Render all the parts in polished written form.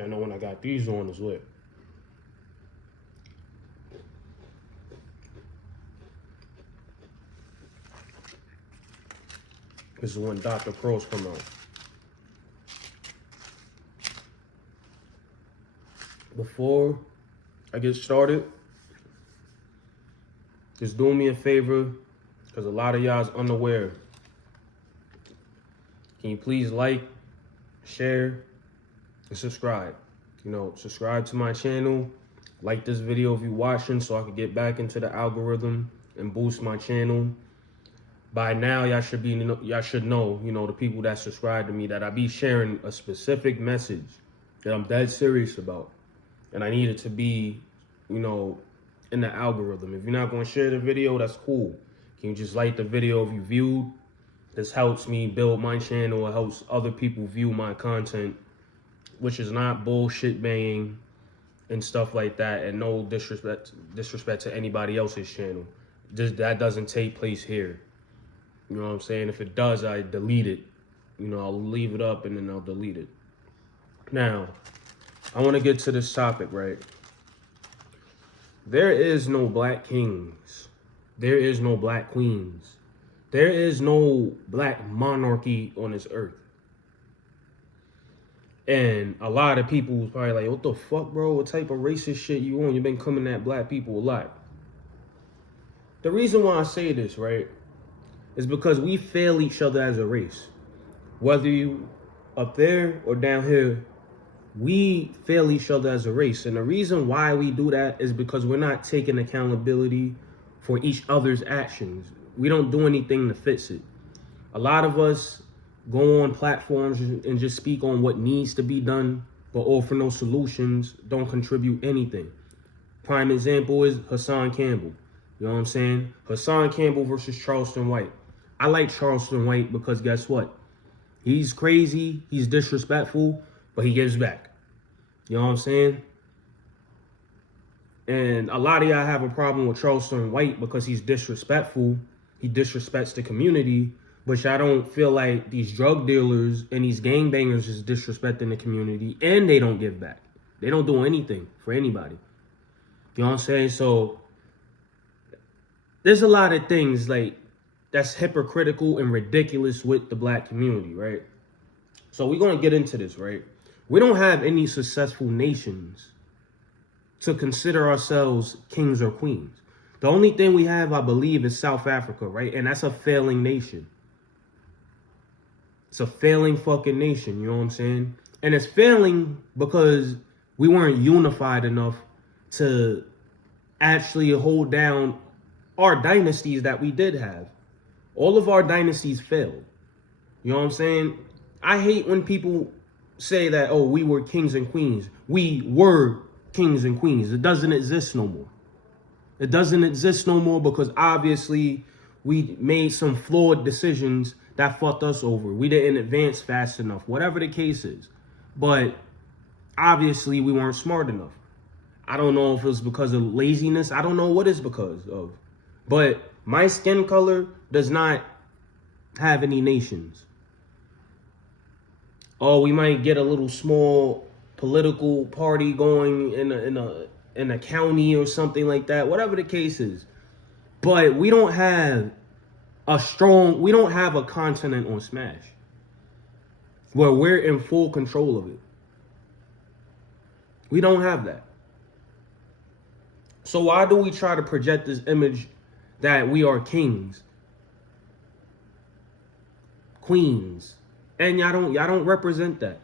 I know when I got these on is lit. This is when Dr. Pros come out. Before I get started, just do me a favor, because a lot of y'all is unaware. Can you please like, share, and subscribe? You know, subscribe to my channel. Like this video if you're watching so I can get back into the algorithm and boost my channel. By now, y'all should know, you know, the people that subscribe to me, that I be sharing a specific message that I'm dead serious about. And I need it to be, you know, in the algorithm. If you're not going to share the video, that's cool. Can you just like the video if you viewed? This helps me build my channel. It helps other people view my content, which is not bullshit banging and stuff like that. And no disrespect to anybody else's channel. That doesn't take place here. You know what I'm saying? If it does, I delete it. You know, I'll leave it up and then I'll delete it. Now, I want to get to this topic, right? There is no black kings. There is no black queens. There is no black monarchy on this earth. And a lot of people was probably like, what the fuck, bro? What type of racist shit you on? You've been coming at black people a lot. The reason why I say this, right, is because we fail each other as a race. Whether you up there or down here, we fail each other as a race. And the reason why we do that is because we're not taking accountability for each other's actions. We don't do anything to fix it. A lot of us go on platforms and just speak on what needs to be done, but offer no solutions, don't contribute anything. Prime example is Hassan Campbell. You know what I'm saying? Hassan Campbell versus Charleston White. I like Charleston White because guess what? He's crazy, he's disrespectful, but he gives back. You know what I'm saying? And a lot of y'all have a problem with Charleston White because he's disrespectful. He disrespects the community, but y'all don't feel like these drug dealers and these gangbangers is disrespecting the community, and they don't give back. They don't do anything for anybody. You know what I'm saying? So there's a lot of things like that's hypocritical and ridiculous with the black community, right? So we're going to get into this, right? We don't have any successful nations to consider ourselves kings or queens. The only thing we have, I believe, is South Africa, right? And that's a failing nation. It's a failing fucking nation, you know what I'm saying? And it's failing because we weren't unified enough to actually hold down our dynasties that we did have. All of our dynasties failed. You know what I'm saying? I hate when people say that, oh, we were kings and queens. We were kings and queens. It doesn't exist no more. It doesn't exist no more because obviously we made some flawed decisions that fucked us over. We didn't advance fast enough, whatever the case is. But obviously we weren't smart enough. I don't know if it's because of laziness. I don't know what it's because of. But my skin color does not have any nations. Oh, we might get a little small political party going in a county or something like that, whatever the case is. But we don't have we don't have a continent on Smash where we're in full control of it. We don't have that. So why do we try to project this image that we are kings, queens, and y'all don't represent that?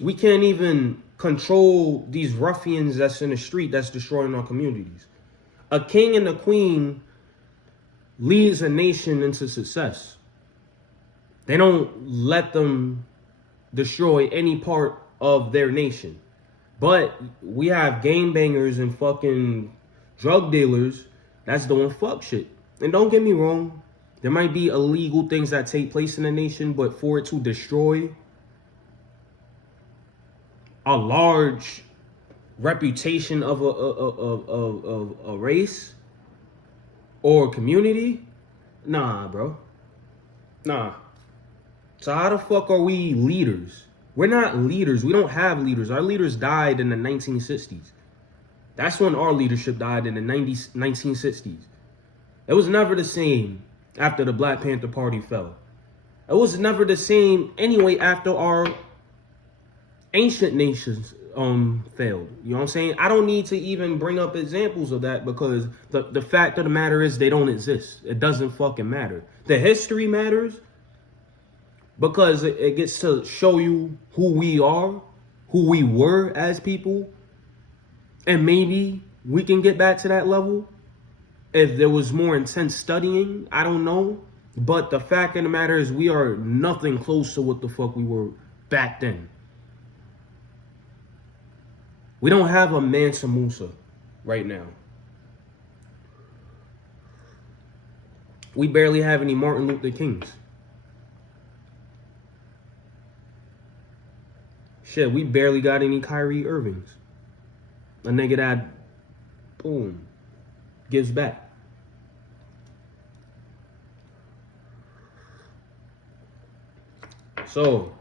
We can't even control these ruffians that's in the street that's destroying our communities. A king and a queen leads a nation into success. They don't let them destroy any part of their nation. But we have gangbangers and fucking drug dealers that's doing fuck shit. And don't get me wrong, there might be illegal things that take place in the nation, but for it to destroy a large reputation of a race or a community, nah, bro. Nah. So how the fuck are we leaders We're not leaders. We don't have leaders. Our leaders died in the 1960s. That's when our leadership died, in the 1960s. It was never the same after the Black Panther Party fell. It was never the same anyway after our ancient nations failed. You know what I'm saying? I don't need to even bring up examples of that, because the fact of the matter is they don't exist. It doesn't fucking matter. The history matters because it gets to show you who we are, who we were as people, and maybe we can get back to that level if there was more intense studying. I don't know. But the fact of the matter is we are nothing close to what the fuck we were back then. We don't have a Mansa Musa right now. We barely have any Martin Luther Kings. Shit, we barely got any Kyrie Irvings. A nigga that, boom, gives back. So,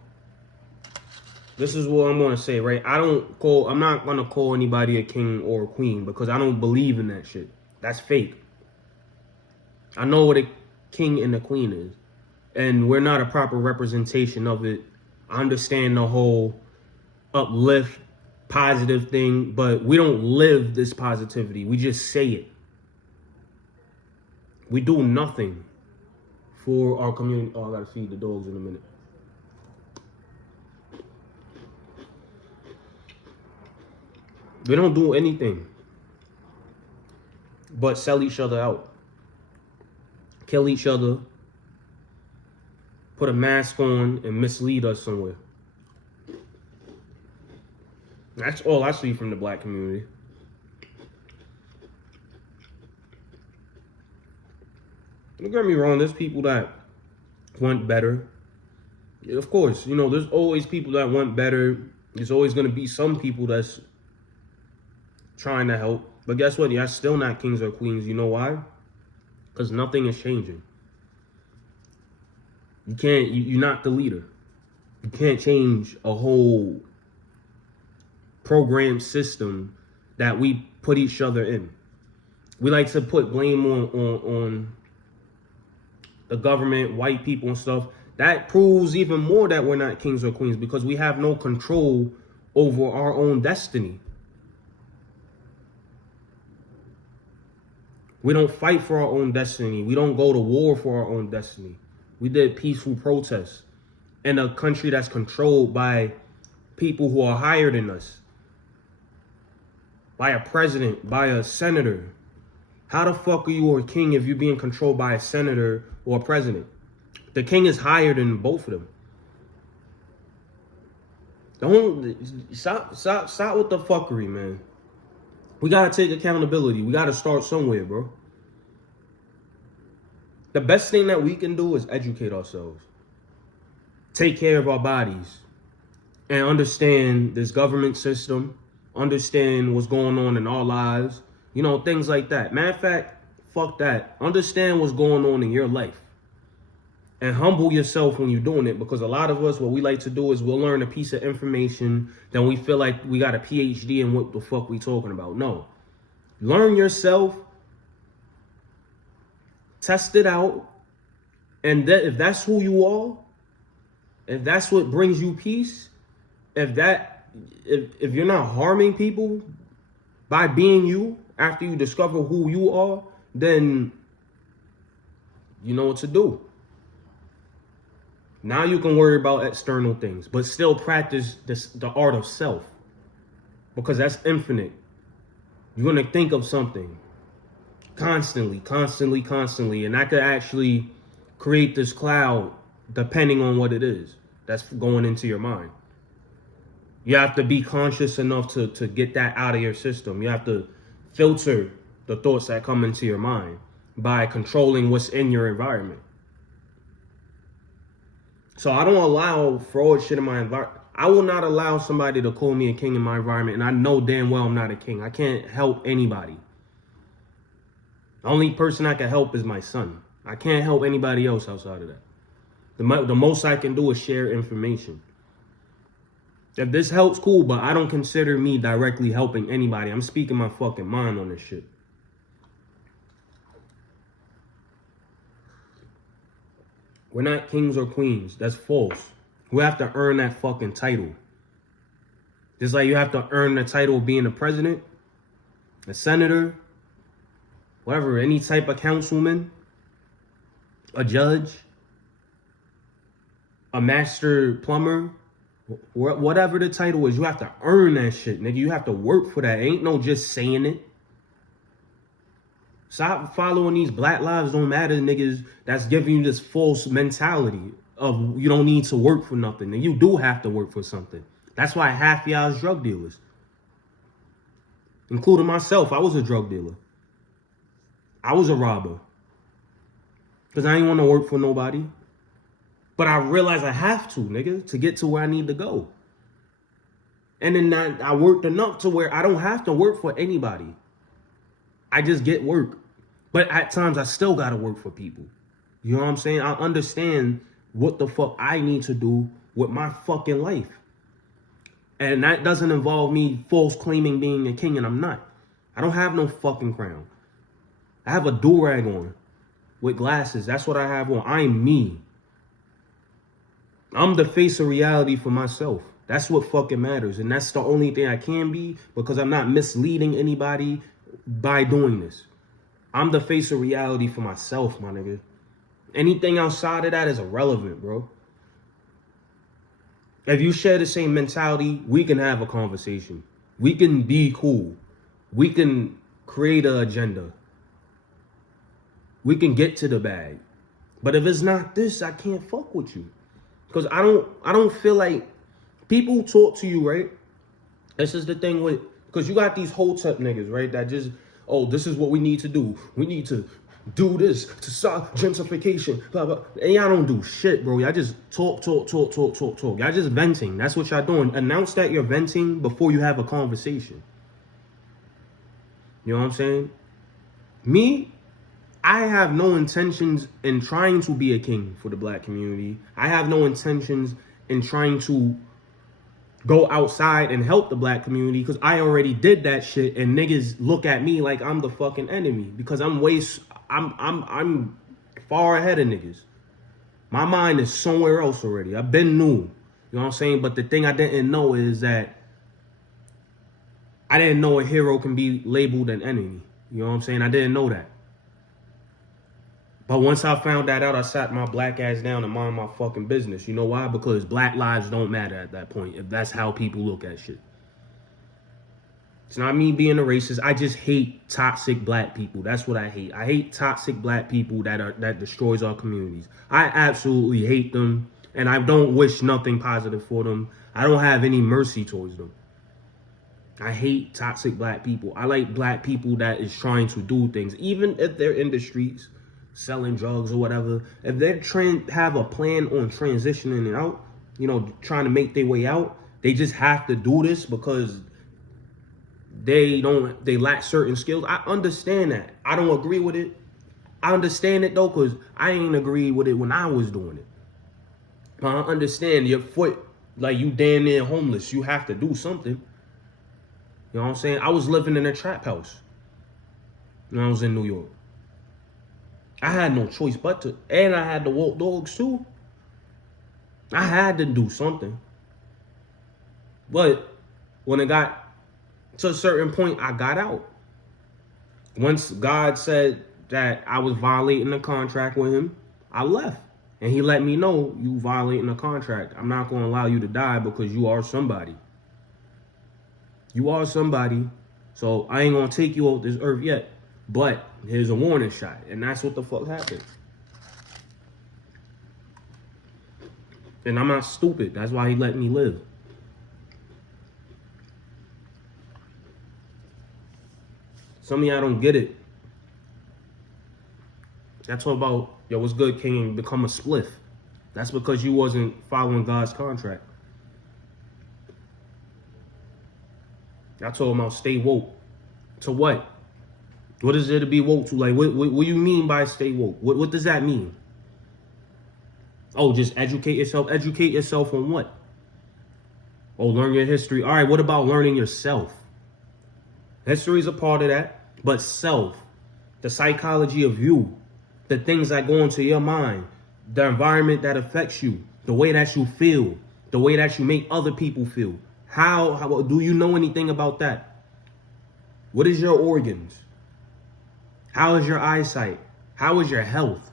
this is what I'm gonna say, right? I'm not gonna call anybody a king or a queen, because I don't believe in that shit. That's fake. I know what a king and a queen is, and we're not a proper representation of it. I understand the whole uplift, positive thing, but we don't live this positivity. We just say it. We do nothing for our community. Oh, I gotta feed the dogs in a minute. We don't do anything but sell each other out, kill each other, put a mask on, and mislead us somewhere. That's all I see from the black community. Don't get me wrong, there's people that want better. Of course, you know, there's always people that want better. There's always going to be some people that's trying to help. But guess what? Y'all still not kings or queens. You know why? Because nothing is changing. You can't, you're not the leader. You can't change a whole programmed system that we put each other in. We like to put blame on the government, white people and stuff. That proves even more that we're not kings or queens, because we have no control over our own destiny. We don't fight for our own destiny. We don't go to war for our own destiny. We did peaceful protests in a country that's controlled by people who are higher than us, by a president, by a senator. How the fuck are you a king if you're being controlled by a senator or a president? The king is higher than both of them. Don't stop with the fuckery, man. We gotta take accountability. We gotta start somewhere, bro. The best thing that we can do is educate ourselves, take care of our bodies, and understand this government system, understand what's going on in our lives, you know, things like that. Matter of fact, fuck that. Understand what's going on in your life. And humble yourself when you're doing it, because a lot of us, what we like to do is we'll learn a piece of information, then we feel like we got a PhD in what the fuck we talking about. No. Learn yourself, test it out, and if that's who you are, if that's what brings you peace, if you're not harming people by being you after you discover who you are, then you know what to do. Now you can worry about external things, but still practice the art of self, because that's infinite. You're going to think of something constantly, and that could actually create this cloud depending on what it is that's going into your mind. You have to be conscious enough to get that out of your system. You have to filter the thoughts that come into your mind by controlling what's in your environment. So I don't allow fraud shit in my environment. I will not allow somebody to call me a king in my environment, and I know damn well I'm not a king. I can't help anybody. The only person I can help is my son. I can't help anybody else outside of that. The most I can do is share information. If this helps, cool, but I don't consider me directly helping anybody. I'm speaking my fucking mind on this shit. We're not kings or queens. That's false. We have to earn that fucking title. Just like you have to earn the title of being a president, a senator, whatever, any type of councilman, a judge, a master plumber, whatever the title is, you have to earn that shit, nigga. You have to work for that. Ain't no just saying it. Stop following these Black Lives Don't Matter niggas that's giving you this false mentality of you don't need to work for nothing. And you do have to work for something. That's why half y'all is drug dealers. Including myself. I was a drug dealer. I was a robber. Because I ain't want to work for nobody. But I realized I have to, nigga, to get to where I need to go. And then I worked enough to where I don't have to work for anybody. I just get work. But at times, I still got to work for people. You know what I'm saying? I understand what the fuck I need to do with my fucking life. And that doesn't involve me false claiming being a king, and I'm not. I don't have no fucking crown. I have a do-rag on with glasses. That's what I have on. I'm me. I'm the face of reality for myself. That's what fucking matters. And that's the only thing I can be, because I'm not misleading anybody by doing this. I'm the face of reality for myself, my nigga. Anything outside of that is irrelevant, bro. If you share the same mentality, we can have a conversation. We can be cool. We can create an agenda. We can get to the bag. But if it's not this, I can't fuck with you. Because I don't feel like people talk to you, right? This is the thing with, because you got these hotep niggas, right? That just, oh, this is what we need to do. We need to do this to stop gentrification, blah, blah. And y'all don't do shit, bro. Y'all just talk. Y'all just venting. That's what y'all doing. Announce that you're venting before you have a conversation. You know what I'm saying? Me, I have no intentions in trying to be a king for the black community. I have no intentions in trying to go outside and help the black community, because I already did that shit, and niggas look at me like I'm the fucking enemy because I'm far ahead of niggas. My mind is somewhere else already. I've been new. You know what I'm saying? But the thing I didn't know is that I didn't know a hero can be labeled an enemy. You know what I'm saying? I didn't know that. But once I found that out, I sat my black ass down and mind my fucking business. You know why? Because black lives don't matter at that point, if that's how people look at shit. It's not me being a racist. I just hate toxic black people. That's what I hate. I hate toxic black people that destroys our communities. I absolutely hate them, and I don't wish nothing positive for them. I don't have any mercy towards them. I hate toxic black people. I like black people that is trying to do things, even if they're in the streets selling drugs or whatever. If they're have a plan on transitioning it out, you know, trying to make their way out, they just have to do this because they lack certain skills. I understand that. I don't agree with it. I understand it though, because I ain't agree with it when I was doing it. But I understand your foot, like you damn near homeless. You have to do something. You know what I'm saying? I was living in a trap house when I was in New York. I had no choice but to, and I had to walk dogs too. I had to do something. But when it got to a certain point, I got out. Once God said that I was violating the contract with him, I left. And he let me know, you violating the contract. I'm not going to allow you to die because you are somebody. You are somebody. So I ain't going to take you off this earth yet. But here's a warning shot. And that's what the fuck happened. And I'm not stupid. That's why he let me live. Some of y'all don't get it. I talk about, yo, what's good, King, and become a spliff. That's because you wasn't following God's contract. I told him I'll stay woke. To what? What is there to be woke to? Like, what do you mean by stay woke? What does that mean? Oh, just educate yourself. Educate yourself on what? Oh, learn your history. All right, what about learning yourself? History is a part of that, but self, the psychology of you, the things that go into your mind, the environment that affects you, the way that you feel, the way that you make other people feel. How do you know anything about that? What is your organs? How is your eyesight? How is your health?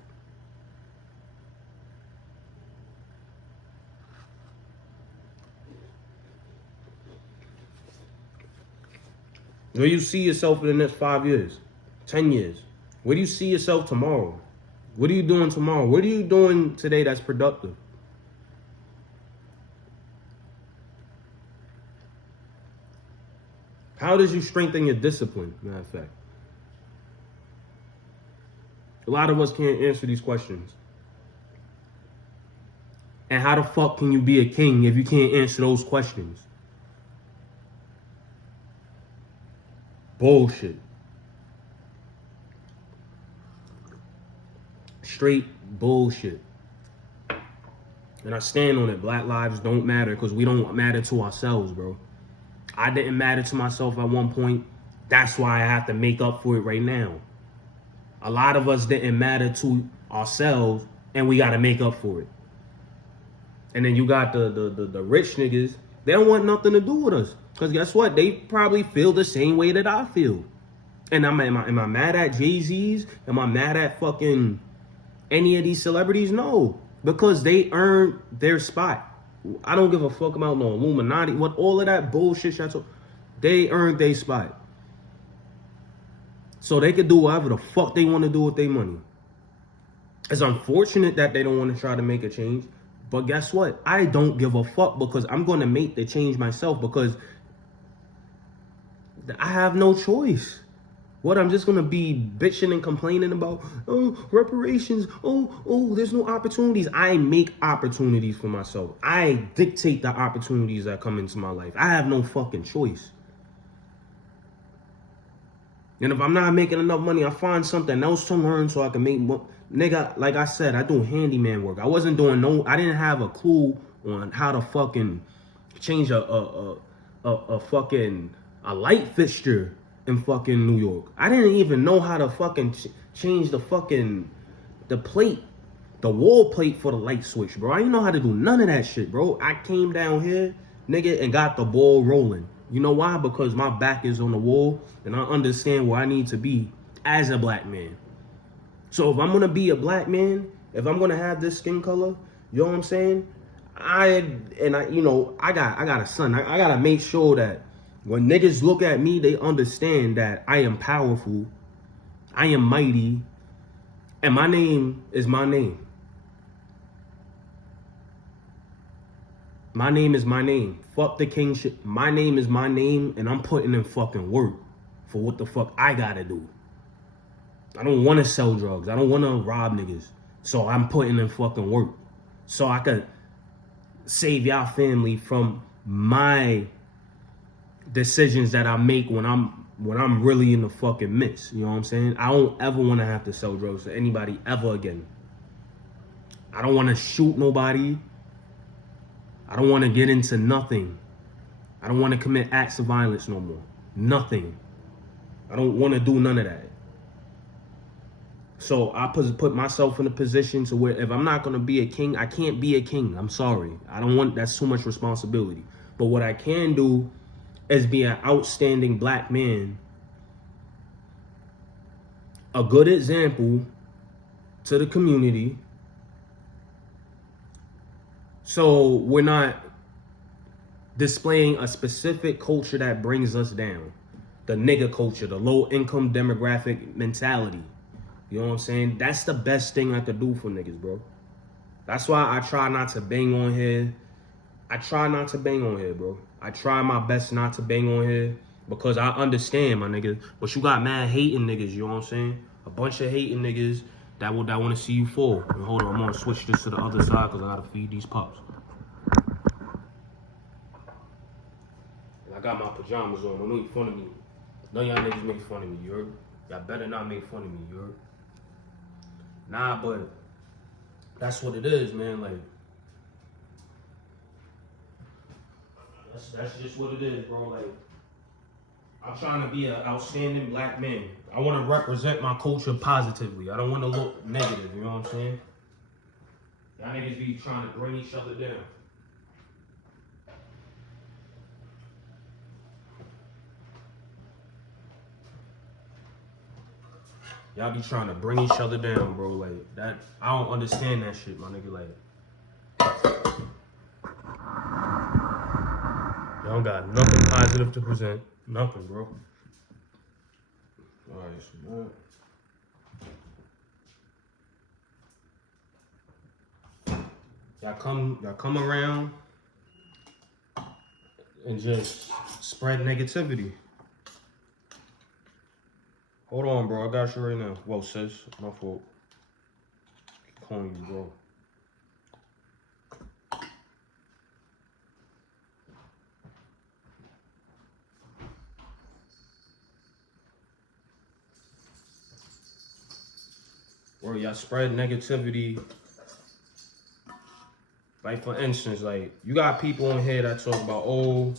Where do you see yourself in the next 5 years, 10 years? Where do you see yourself tomorrow? What are you doing tomorrow? What are you doing today that's productive? How does you strengthen your discipline, matter of fact? A lot of us can't answer these questions. And how the fuck can you be a king if you can't answer those questions? Bullshit. Straight bullshit. And I stand on it. Black lives don't matter because we don't matter to ourselves, bro. I didn't matter to myself at one point. That's why I have to make up for it right now. A lot of us didn't matter to ourselves and we got to make up for it. And then you got the rich niggas. They don't want nothing to do with us. Because guess what? They probably feel the same way that I feel. And am I mad at Jay-Z's? Am I mad at fucking any of these celebrities? No. Because they earned their spot. I don't give a fuck about no Illuminati. What all of that bullshit. They earned their spot. So they could do whatever the fuck they want to do with their money. It's unfortunate that they don't want to try to make a change. But guess what? I don't give a fuck because I'm going to make the change myself because I have no choice. What, I'm just going to be bitching and complaining about, oh, reparations, oh, there's no opportunities. I make opportunities for myself. I dictate the opportunities that come into my life. I have no fucking choice. And if I'm not making enough money, I find something else to learn so I can make more. Nigga, like I said, I do handyman work. I didn't have a clue on how to fucking change a fucking light fixture in fucking New York. I didn't even know how to fucking change the plate, the wall plate for the light switch, bro. I didn't know how to do none of that shit, bro. I came down here, nigga, and got the ball rolling. You know why? Because my back is on the wall and I understand where I need to be as a black man. So if I'm gonna be a black man, if I'm gonna have this skin color, you know what I'm saying? I got a son. I gotta make sure that when niggas look at me, they understand that I am powerful, I am mighty, and my name is my name. My name is my name. Fuck the king shit. My name is my name, and I'm putting in fucking work for what the fuck I gotta do. I don't want to sell drugs. I don't want to rob niggas. So I'm putting in fucking work. So I could save y'all family from my decisions that I make when I'm really in the fucking midst. You know what I'm saying? I don't ever want to have to sell drugs to anybody ever again. I don't want to shoot nobody. I don't want to get into nothing. I don't want to commit acts of violence no more. Nothing. I don't want to do none of that. So I put myself in a position to where if I'm not going to be a king, I can't be a king. I'm sorry. I don't want, that's too much responsibility. But what I can do is be an outstanding black man, a good example to the community. So we're not displaying a specific culture that brings us down. The nigga culture, the low income demographic mentality. You know what I'm saying? That's the best thing I could do for niggas, bro. That's why I try not to bang on here. I try not to bang on here, bro. I try my best not to bang on here because I understand, my niggas. But you got mad hating niggas, you know what I'm saying? A bunch of hating niggas that want to see you fall. And hold on, I'm going to switch this to the other side because I got to feed these pups. And I got my pajamas on. Don't make fun of me. None of y'all niggas make fun of me, you heard? Y'all better not make fun of me, you heard? Nah, but that's what it is, man. Like, That's just what it is, bro. Like, I'm trying to be an outstanding black man. I want to represent my culture positively. I don't want to look negative, you know what I'm saying? Y'all niggas be trying to bring each other down. Y'all be trying to bring each other down, bro. Like, that, I don't understand that shit, my nigga. Like, y'all don't got nothing positive to present. Nothing, bro. Alright, so y'all come around and just spread negativity. Hold on, bro. I got you right now. Whoa, sis. My fault. Keep calling you, bro. Or y'all spread negativity. Like, for instance, like, you got people in here that talk about, oh,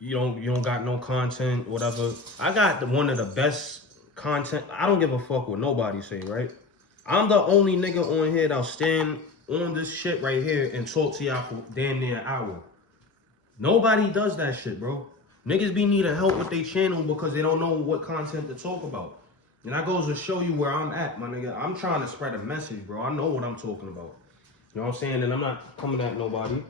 you don't got no content, whatever. I got one of the best content. I don't give a fuck what nobody say, right? I'm the only nigga on here that'll stand on this shit right here and talk to y'all for damn near an hour. Nobody does that shit, bro. Niggas be needing help with their channel because they don't know what content to talk about. And that goes to show you where I'm at, my nigga. I'm trying to spread a message, bro. I know what I'm talking about. You know what I'm saying? And I'm not coming at nobody.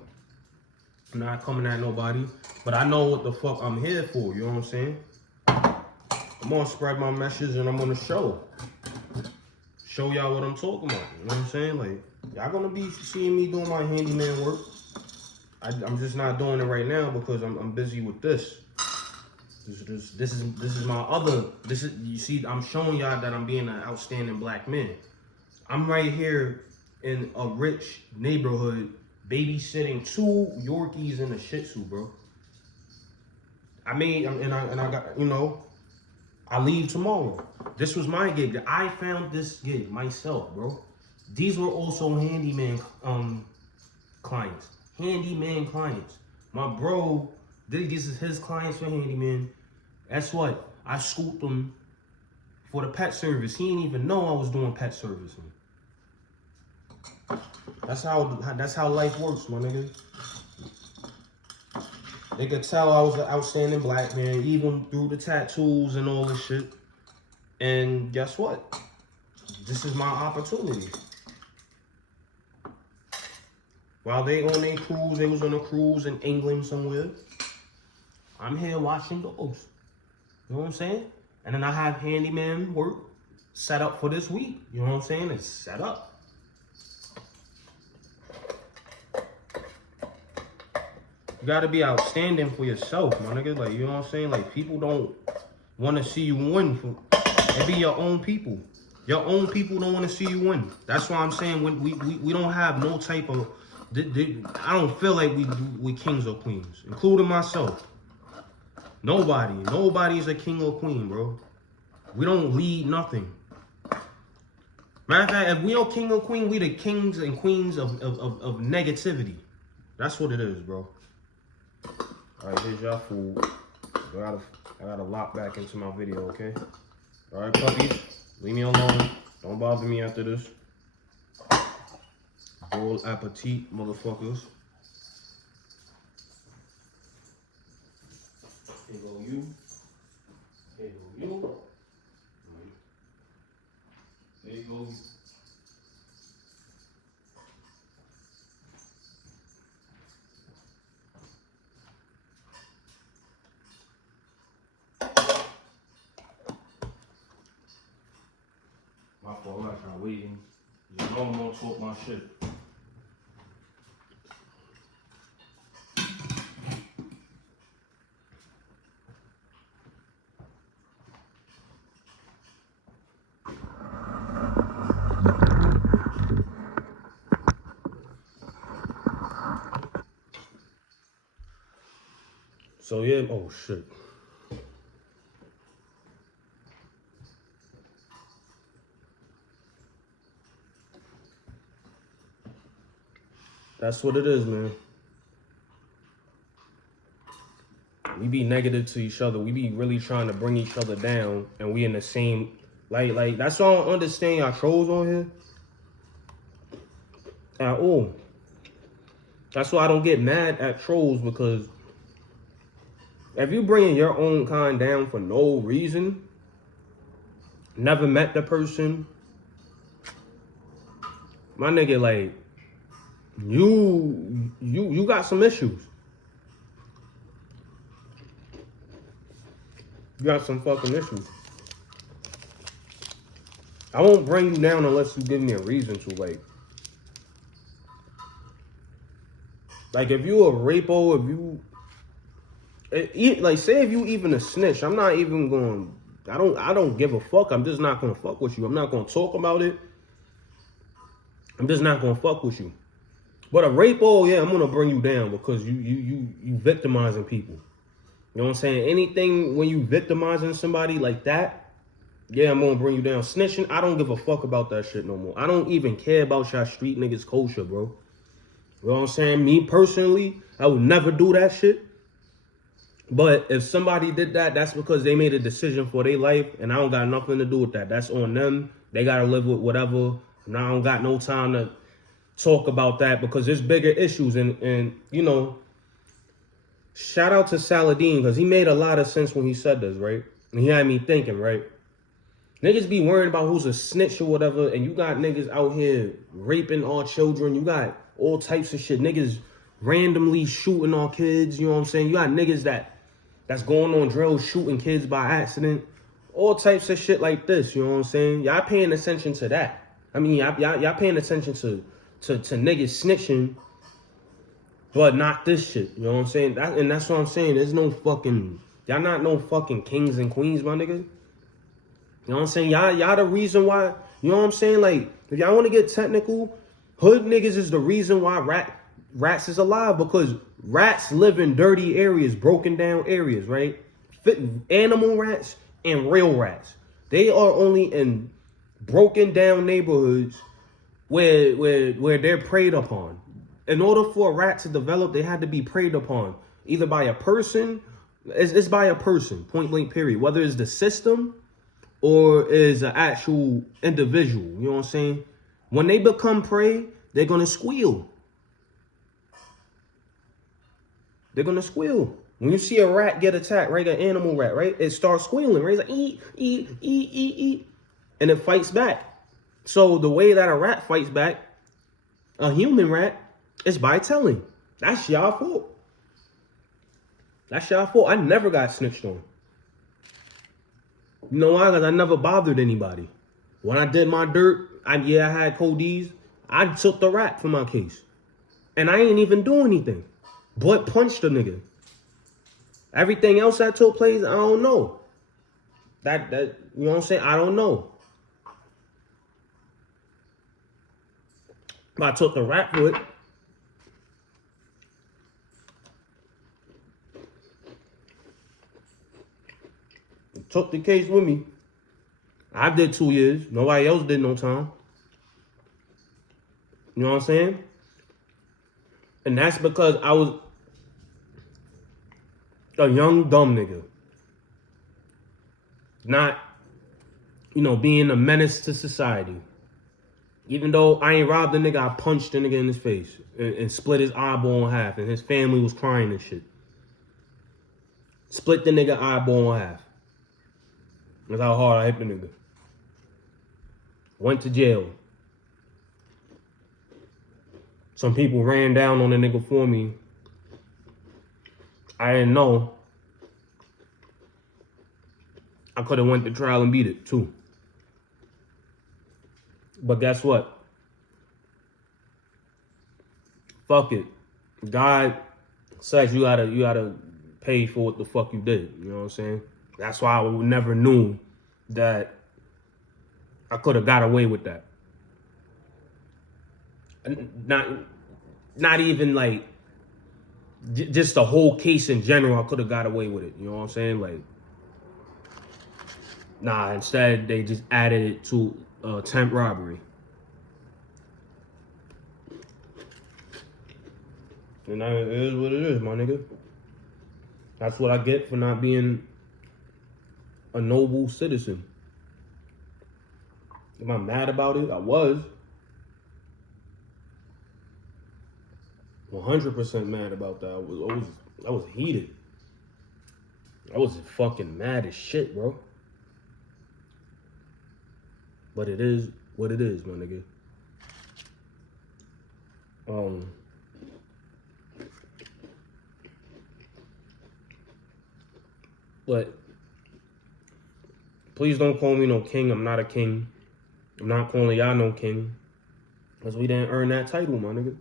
I'm not coming at nobody. But I know what the fuck I'm here for. You know what I'm saying? I'm gonna spread my message and I'm gonna show y'all what I'm talking about. You know what I'm saying? Like, y'all gonna be seeing me doing my handyman work. I'm just not doing it right now because I'm busy with this. This is my other. This is, you see, I'm showing y'all that I'm being an outstanding black man. I'm right here in a rich neighborhood babysitting 2 Yorkies and a Shih Tzu, bro. I mean, and I got, you know, I leave tomorrow. This was my gig. I found this gig myself, bro. These were also handyman clients. Handyman clients. My bro, this is his clients for handyman. That's what I scooped him for the pet service. He didn't even know I was doing pet servicing. That's how life works, my nigga. They could tell I was an outstanding black man, even through the tattoos and all this shit. And guess what? This is my opportunity. While they on their cruise, they was on a cruise in England somewhere. I'm here watching those. You know what I'm saying? And then I have handyman work set up for this week. You know what I'm saying? It's set up. You gotta be outstanding for yourself, my nigga. Like, you know what I'm saying? Like, people don't want to see you win. It be your own people. Your own people don't want to see you win. That's why I'm saying when we don't have no type of. I don't feel like we kings or queens, including myself. Nobody's a king or queen, bro. We don't lead nothing. Matter of fact, if we are king or queen, we the kings and queens of negativity. That's what it is, bro. All right, here's y'all food. I gotta lock back into my video, okay? All right, puppies, leave me alone. Don't bother me after this. Bon appetit, motherfuckers. Here go you. Here go you. There you go. My fault, I'm not trying to waiting. You know I'm gonna talk my shit. So yeah, oh shit. That's what it is, man. be negative to each other. We be really trying to bring each other down, and we in the same like that's why I don't understand y'all trolls on here at all. That's why I don't get mad at trolls, because if you bringing your own kind down for no reason, never met the person, my nigga, like, you got some issues. You got some fucking issues. I won't bring you down unless you give me a reason to, like if you a rapo, like, say if you even a snitch, I'm not even going, I don't give a fuck. I'm just not gonna fuck with you. I'm not gonna talk about it. I'm just not gonna fuck with you. But a rapo, yeah, I'm gonna bring you down because you victimizing people. You know what I'm saying? Anything when you victimizing somebody like that, yeah, I'm gonna bring you down. Snitching, I don't give a fuck about that shit no more. I don't even care about y'all street niggas culture, bro. You know what I'm saying? Me personally, I would never do that shit. But if somebody did that, that's because they made a decision for their life, and I don't got nothing to do with that. That's on them. They gotta live with whatever. And I don't got no time to talk about that because there's bigger issues. And you know, shout out to Saladin, because he made a lot of sense when he said this, right? And he had me thinking, right? Niggas be worried about who's a snitch or whatever, and you got niggas out here raping our children. You got all types of shit. Niggas randomly shooting our kids, you know what I'm saying? You got niggas that's going on drills shooting kids by accident. All types of shit like this, you know what I'm saying? Y'all paying attention to that. I mean, y'all paying attention to niggas snitching, but not this shit, you know what I'm saying? That's what I'm saying. There's no fucking, y'all not no fucking kings and queens, my nigga. You know what I'm saying? Y'all the reason why, you know what I'm saying? Like, if y'all want to get technical, hood niggas is the reason why rats is alive, because rats live in dirty areas, broken down areas, right? Animal rats and real rats. They are only in broken down neighborhoods where they're preyed upon. In order for a rat to develop, they had to be preyed upon either by a person. It's by a person, point blank period. Whether it's the system or is an actual individual, you know what I'm saying? When they become prey, they're gonna squeal. They're gonna squeal. When you see a rat get attacked, right, an animal rat, right, it starts squealing, right? It's like, eat, and it fights back. So the way that a rat fights back, a human rat, is by telling. That's y'all fault. That's y'all fault. I never got snitched on. You know why? Because I never bothered anybody. When I did my dirt, I had codees. I took the rap for my case. And I ain't even do anything but punch the nigga. Everything else that took place, I don't know. That you know what I'm saying? I don't know. But I took the rap for it. Took the case with me. I did 2 years. Nobody else did no time. You know what I'm saying? And that's because I was a young, dumb nigga. Not, being a menace to society. Even though I ain't robbed the nigga, I punched the nigga in his face and split his eyeball in half. And his family was crying and shit. Split the nigga eyeball in half. That's how hard I hit the nigga. Went to jail. Some people ran down on the nigga for me. I didn't know. I could have went to trial and beat it too. But guess what? Fuck it. God says you gotta pay for what the fuck you did. You know what I'm saying? That's why I never knew that I could have got away with that. Not even like just the whole case in general. I could have got away with it. You know what I'm saying? Like, nah. Instead, they just added it to attempt robbery. And it is what it is, my nigga. That's what I get for not being a noble citizen. Am I mad about it? I was. 100% mad about that. I was heated. I was fucking mad as shit, bro. But it is what it is, my nigga. But please don't call me no king. I'm not a king. I'm not calling y'all no king. Because we didn't earn that title, my nigga.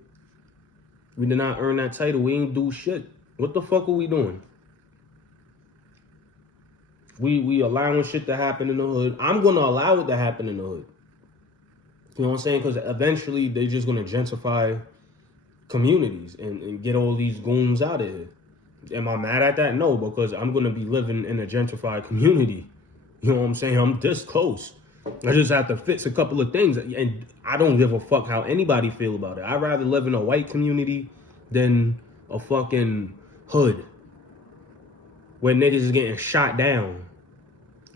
We did not earn that title. We ain't do shit. What the fuck are we doing? We allowing shit to happen in the hood. I'm going to allow it to happen in the hood. You know what I'm saying? Because eventually they're just going to gentrify communities and get all these goons out of here. Am I mad at that? No, because I'm going to be living in a gentrified community. You know what I'm saying? I'm this close. I just have to fix a couple of things. And I don't give a fuck how anybody feel about it. I'd rather live in a white community than a fucking hood where niggas is getting shot down,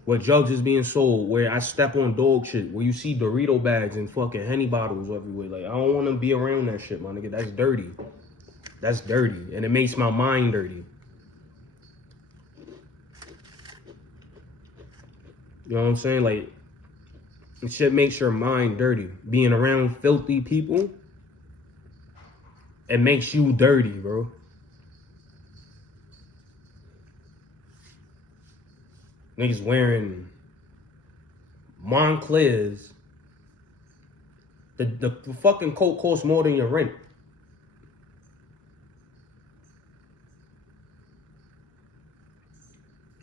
where drugs is being sold, where I step on dog shit, where you see Dorito bags and fucking Henny bottles everywhere. Like, I don't want to be around that shit, my nigga. That's dirty. That's dirty. And it makes my mind dirty. You know what I'm saying? Like, it shit makes your mind dirty. Being around filthy people, it makes you dirty, bro. Niggas wearing Monclers. The fucking coat costs more than your rent.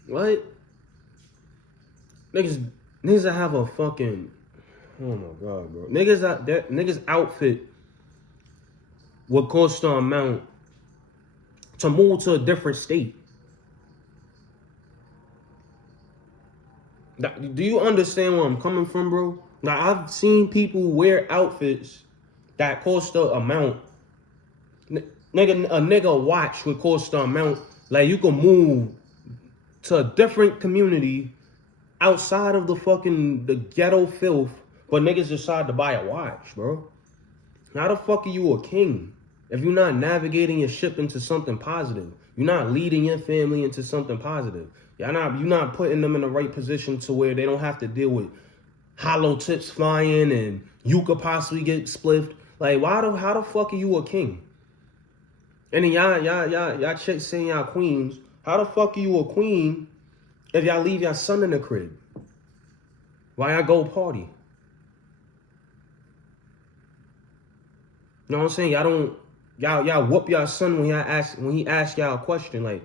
What? Niggas that have a fucking, oh my god, bro. Niggas outfit would cost the amount to move to a different state. Do you understand where I'm coming from, bro? Now, I've seen people wear outfits that cost the amount. A nigga watch would cost the amount. Like, you can move to a different community outside of the ghetto filth, but niggas decide to buy a watch, bro. How the fuck are you a king if you're not navigating your ship into something positive? You're not leading your family into something positive. You're not putting them in the right position to where they don't have to deal with hollow tips flying and you could possibly get spliffed. Like, how the fuck are you a king? And then y'all chicks saying y'all queens. How the fuck are you a queen if y'all leave your son in the crib? Why y'all go party? You know what I'm saying? Y'all whoop y'all son when he ask y'all a question like,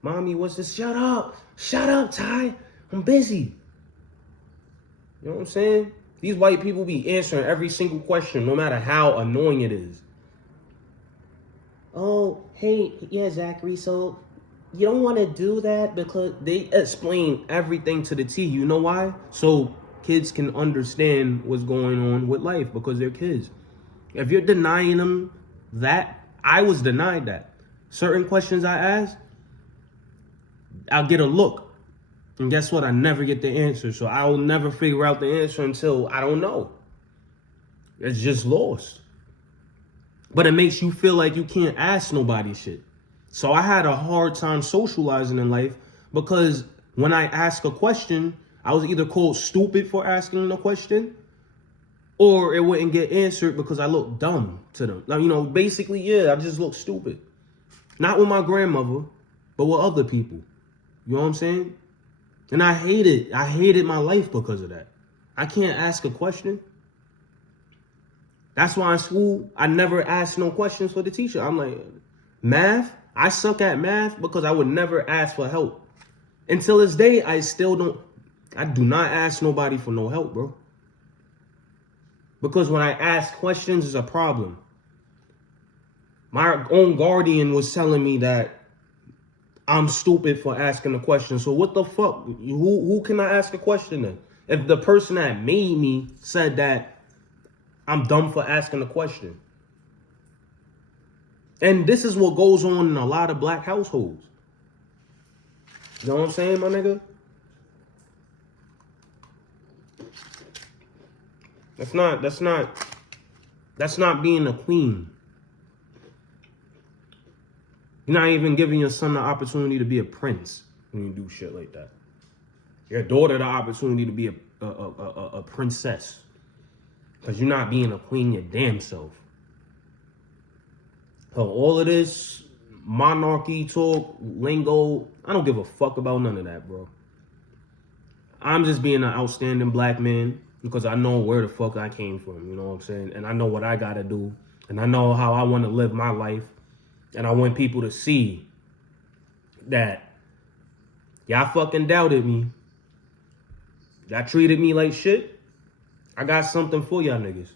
"Mommy, what's this?" Shut up, Ty. I'm busy. You know what I'm saying? These white people be answering every single question, no matter how annoying it is. Oh, hey, yeah, Zachary, so you don't want to do that because they explain everything to the T. You know why? So kids can understand what's going on with life because they're kids. If you're denying them that, I was denied that. Certain questions I ask, I'll get a look. And guess what? I never get the answer. So I will never figure out the answer until I don't know. It's just lost. But it makes you feel like you can't ask nobody shit. So I had a hard time socializing in life because when I ask a question, I was either called stupid for asking the question or it wouldn't get answered because I looked dumb to them. Now, you know, basically, yeah, I just look stupid. Not with my grandmother, but with other people. You know what I'm saying? And I hate it. I hated my life because of that. I can't ask a question. That's why in school, I never asked no questions for the teacher. I'm like, math? I suck at math because I would never ask for help. Until this day, I do not ask nobody for no help, bro. Because when I ask questions, it's a problem. My own guardian was telling me that I'm stupid for asking a question. So what the fuck? Who can I ask a question then? If the person that made me said that I'm dumb for asking a question. And this is what goes on in a lot of black households. You know what I'm saying, my nigga? That's not being a queen. You're not even giving your son the opportunity to be a prince when you do shit like that. Your daughter the opportunity to be a princess. Because you're not being a queen your damn self. So all of this monarchy talk, lingo, I don't give a fuck about none of that, bro. I'm just being an outstanding black man because I know where the fuck I came from, you know what I'm saying? And I know what I gotta do. And I know how I want to live my life. And I want people to see that y'all fucking doubted me. Y'all treated me like shit. I got something for y'all niggas.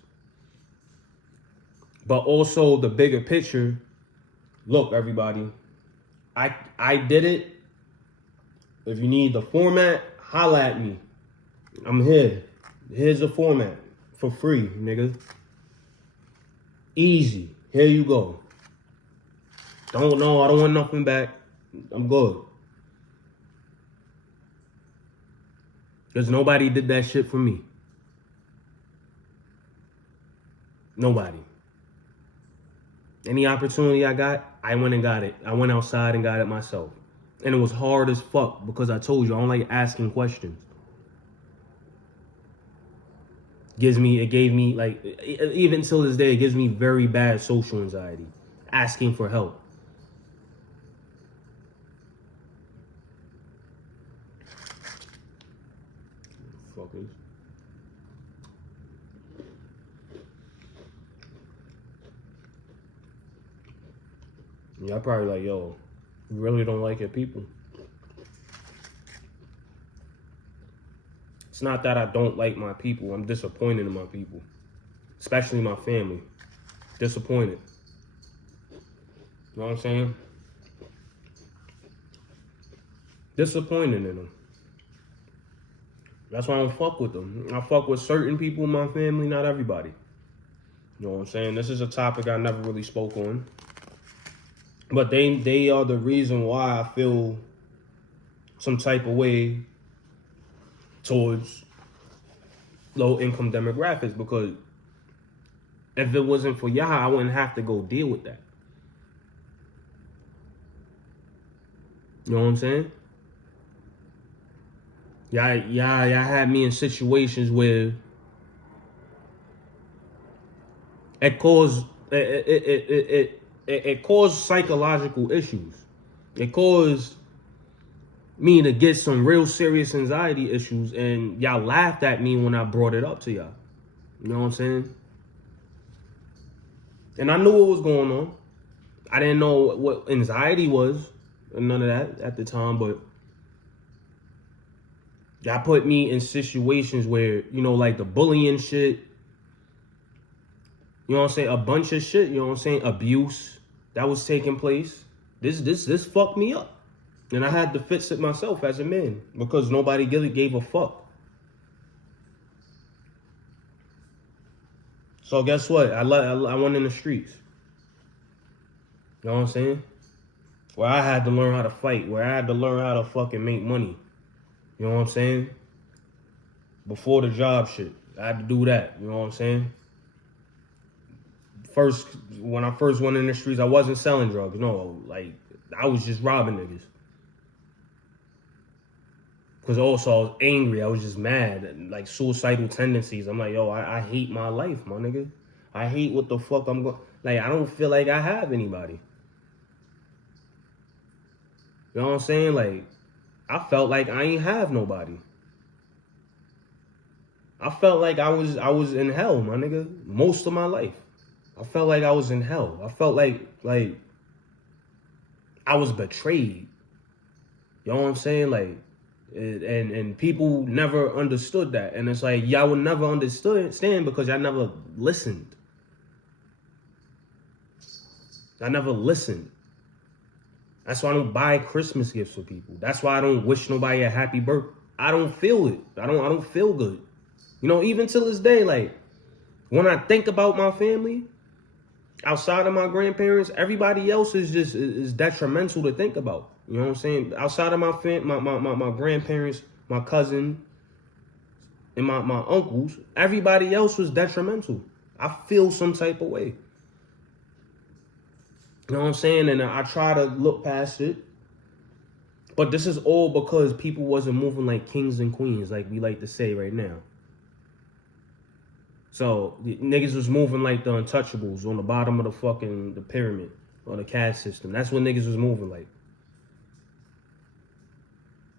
But also the bigger picture. Look, everybody. I did it. If you need the format, holla at me. I'm here. Here's the format. For free, nigga. Easy. Here you go. Don't know. I don't want nothing back. I'm good. Because nobody did that shit for me. Nobody. Any opportunity I got, I went and got it. I went outside and got it myself. And it was hard as fuck because I told you, I don't like asking questions. It gave me, like, even till this day, it gives me very bad social anxiety. Asking for help. Fuckers. Y'all probably like, yo, you really don't like your people. It's not that I don't like my people. I'm disappointed in my people. Especially my family. Disappointed. You know what I'm saying? Disappointed in them. That's why I don't fuck with them. I fuck with certain people in my family, not everybody. You know what I'm saying? This is a topic I never really spoke on. But they are the reason why I feel some type of way towards low-income demographics, because if it wasn't for y'all, I wouldn't have to go deal with that. You know what I'm saying? Y'all had me in situations where it caused it caused psychological issues. It caused me to get some real serious anxiety issues, and y'all laughed at me when I brought it up to y'all. You know what I'm saying? And I knew what was going on. I didn't know what anxiety was, and none of that at the time, but y'all put me in situations where, you know, like the bullying shit, you know what I'm saying? A bunch of shit, you know what I'm saying? Abuse that was taking place. This fucked me up. And I had to fix it myself as a man because nobody gave a fuck. So guess what? I went in the streets. You know what I'm saying? Where I had to learn how to fight. Where I had to learn how to fucking make money. You know what I'm saying? Before the job shit. I had to do that. You know what I'm saying? When I first went in the streets, I wasn't selling drugs. No, like, I was just robbing niggas. Because also I was angry. I was just mad. Like, suicidal tendencies. I'm like, yo, I hate my life, my nigga. I hate what the fuck I'm going... Like, I don't feel like I have anybody. You know what I'm saying? Like, I felt like I ain't have nobody. I felt like I was in hell, my nigga. Most of my life. I felt like I was in hell. I felt like I was betrayed. You know what I'm saying? Like, and people never understood that. And it's like, y'all would never understand because y'all never listened. I never listened. That's why I don't buy Christmas gifts for people. That's why I don't wish nobody a happy birthday. I don't feel it. I don't feel good. You know, even till this day, like, when I think about my family, outside of my grandparents, everybody else is detrimental to think about. You know what I'm saying? Outside of my grandparents, my cousin, and my uncles, everybody else was detrimental. I feel some type of way. You know what I'm saying? And I try to look past it. But this is all because people wasn't moving like kings and queens, like we like to say right now. So niggas was moving like the untouchables on the bottom of the pyramid or the caste system. That's what niggas was moving like.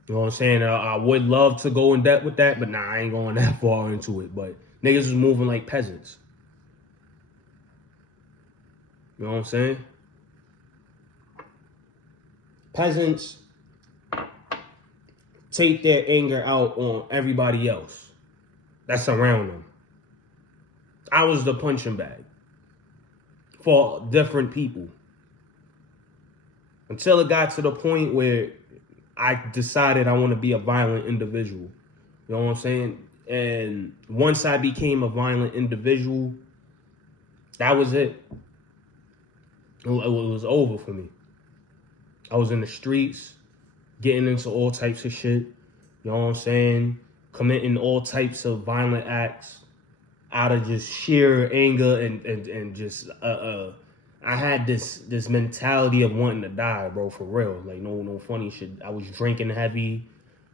You know what I'm saying? I would love to go in depth with that, but nah, I ain't going that far into it. But niggas was moving like peasants. You know what I'm saying? Peasants take their anger out on everybody else that's around them. I was the punching bag for different people. Until it got to the point where I decided I want to be a violent individual. You know what I'm saying? And once I became a violent individual, that was it. It was over for me. I was in the streets, getting into all types of shit. You know what I'm saying? Committing all types of violent acts out of just sheer anger and just I had this mentality of wanting to die, bro, for real. Like no funny shit. I was drinking heavy,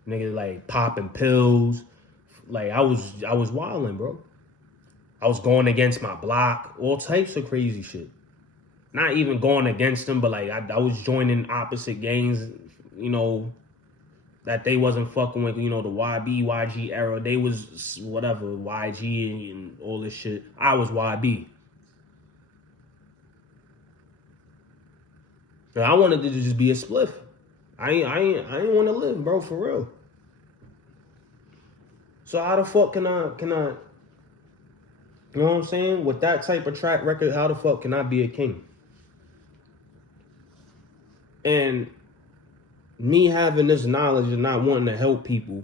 nigga, like popping pills. Like I was wilding, bro. I was going against my block, all types of crazy shit. Not even going against them, but like I was joining opposite gangs, you know, that they wasn't fucking with, you know, the YG era. They was whatever, YG and all this shit. I was YB. I wanted to just be a spliff. I ain't want to live, bro, for real. So how the fuck can I, you know what I'm saying? With that type of track record, how the fuck can I be a king? And me having this knowledge and not wanting to help people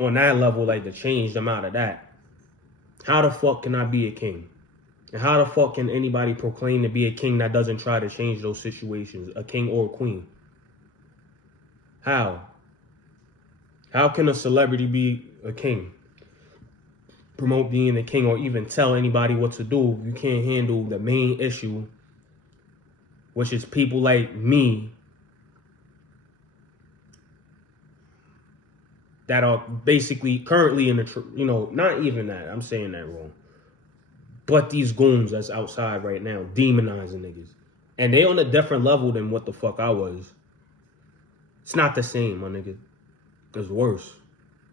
on that level, like to change them out of that, how the fuck can I be a king? And how the fuck can anybody proclaim to be a king that doesn't try to change those situations, a king or a queen? How? How can a celebrity be a king? Promote being a king or even tell anybody what to do if you can't handle the main issue, which is people like me that are basically currently in the, you know, not even that, I'm saying that wrong. But these goons that's outside right now, demonizing niggas. And they on a different level than what the fuck I was. It's not the same, my nigga. It's worse.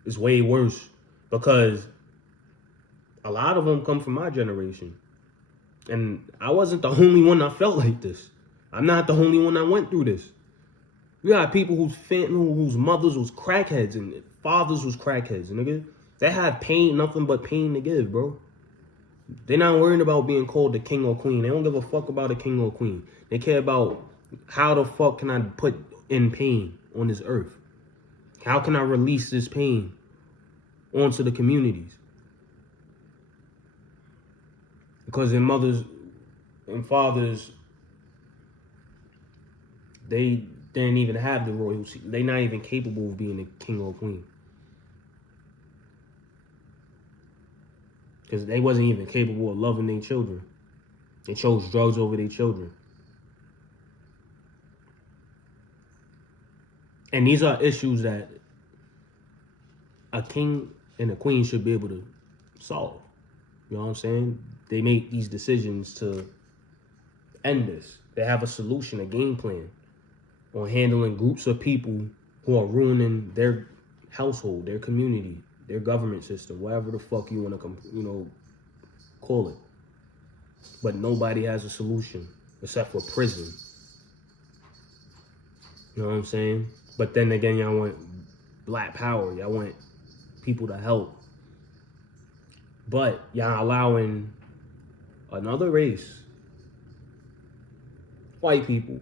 It's way worse. Because a lot of them come from my generation. And I wasn't the only one that felt like this. I'm not the only one that went through this. You got people whose mothers was crackheads and fathers was crackheads, nigga. They had pain, nothing but pain to give, bro. They're not worried about being called the king or queen. They don't give a fuck about a king or queen. They care about how the fuck can I put in pain on this earth? How can I release this pain onto the communities? Because their mothers and fathers, they didn't even have the royalty. They're not even capable of being a king or queen. Because they wasn't even capable of loving their children. They chose drugs over their children. And these are issues that a king and a queen should be able to solve. You know what I'm saying? They make these decisions to end this. They have a solution, a game plan on handling groups of people who are ruining their household, their community, their government system, whatever the fuck you want to, you know, call it. But nobody has a solution except for prison. You know what I'm saying? But then again, y'all want black power. Y'all want people to help. But y'all allowing another race, white people,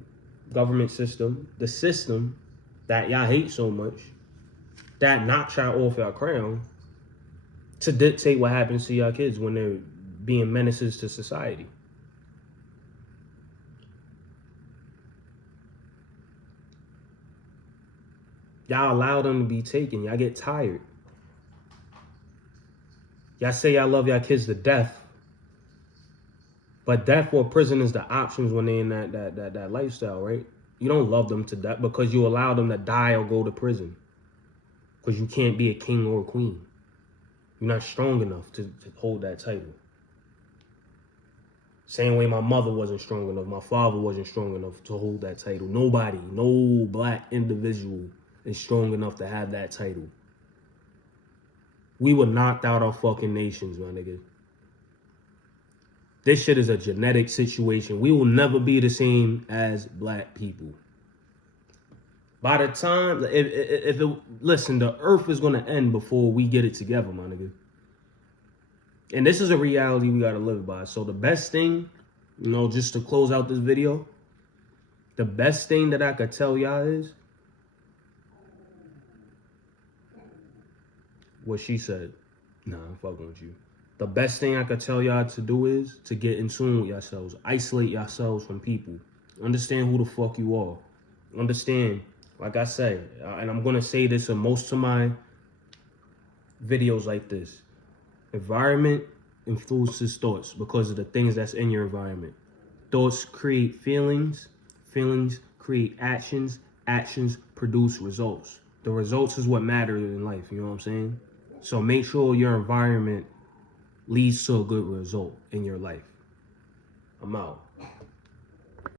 government system, the system that y'all hate so much, that knocks y'all off your crown, to dictate what happens to y'all kids when they're being menaces to society. Y'all allow them to be taken. Y'all get tired. Y'all say y'all love y'all kids to death. But death or prison is the options when they're in that lifestyle, right? You don't love them to death because you allow them to die or go to prison. Because you can't be a king or a queen. You're not strong enough to hold that title. Same way my mother wasn't strong enough. My father wasn't strong enough to hold that title. Nobody, no black individual is strong enough to have that title. We were knocked out our fucking nations, my nigga. This shit is a genetic situation. We will never be the same as black people. By the time, listen, the earth is going to end before we get it together, my nigga. And this is a reality we got to live by. So the best thing, you know, just to close out this video, the best thing that I could tell y'all is what she said. Nah, I'm fucking with you. The best thing I could tell y'all to do is to get in tune with yourselves. Isolate yourselves from people. Understand who the fuck you are. Understand, like I say, and I'm going to say this in most of my videos like this. Environment influences thoughts because of the things that's in your environment. Thoughts create feelings. Feelings create actions. Actions produce results. The results is what matters in life. You know what I'm saying? So make sure your environment leads to a good result in your life. I'm out.